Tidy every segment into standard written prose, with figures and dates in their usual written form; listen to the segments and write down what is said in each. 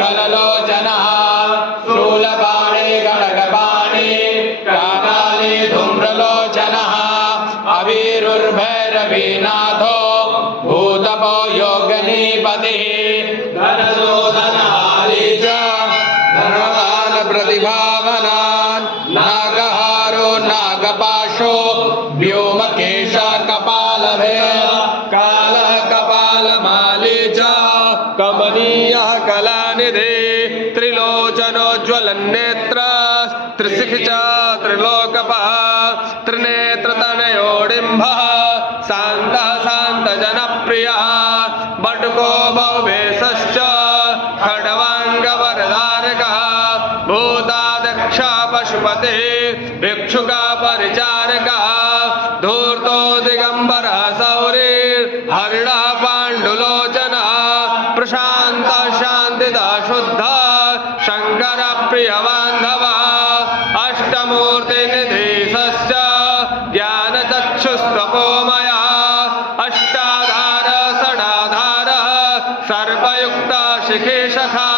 पिङ्गललोचनः शूलपाणे खड्गपाणे काकाले धूम्रलोचनः अवीरुर्भैरवीनाथो भूतपो योगिनीपतिः धनदोधनहारी च धनवान् प्रतिभावनान् नागहारो नागपाशो व्योमकेश कपालभे कालः कपालमाली च कमनीयः कलानिधे त्रिलोचनोज्ज्वलन्नेत्र त्रिशिख च त्रिलोकपः त्रिनेत्रतनयोडिम्बः शान्तः शान्तजनप्रियः बटुको बहुवेशश्च खड्वाङ्गवरधारकः भूताध्यक्ष पशुपतिः भिक्षुका परिचारकः धूर्तो दिगम्बरः सौरिः हरिणः पाण्डुलोचनः प्रशान्तः शान्तिदः शुद्धः शङ्करः प्रियबान्धवः अष्टमूर्तिनिधीशश्च ज्ञानचक्षुस्तपोमयः अष्टाधारः षडाधारः सर्पयुक्तः शिखिशखा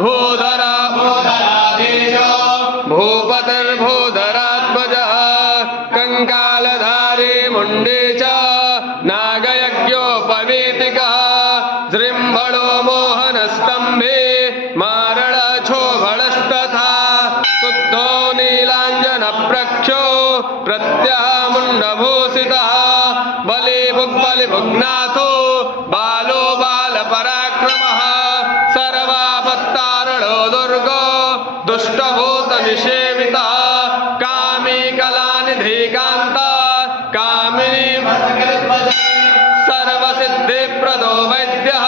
भूधरः भूधराधीशो भूपतिर्भूधरात्मजः कंकालधारी मुण्डे च नागयज्ञोपवीतिकः जृम्भणो मोहनस्तम्भे मारणक्षोभणस्तथा शुद्धो नीलाञ्जनप्रक्षो प्रत्यः मुण्डभूषितः बलिभुग्नाथो बालो बालपराक्रमः सर्वापत्तारणो दुर्गो दुष्टभूतनिषेवितः कामी कलानिधिकान्ता कामिनी सर्वसिद्धिप्रदो वैद्यः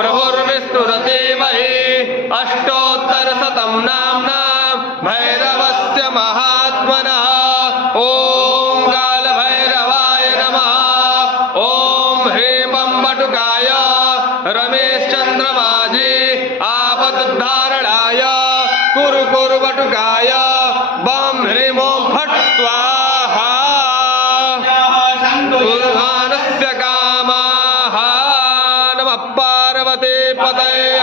प्रभुर्विष्णुरतीमहि अष्टोत्तरशतं नाम्नां भैरवस्य महात्मनः ॐ कालभैरवाय नमः ॐ ह्रीं बं बटुकाय रमेशचन्द्रमाझी आपदुद्धारणाय कुरु कुरु बटुकाय बं ह्रीं ॐ फट् स्वाहा कुर्वाणस्य कामाः नमः पार्वती पतये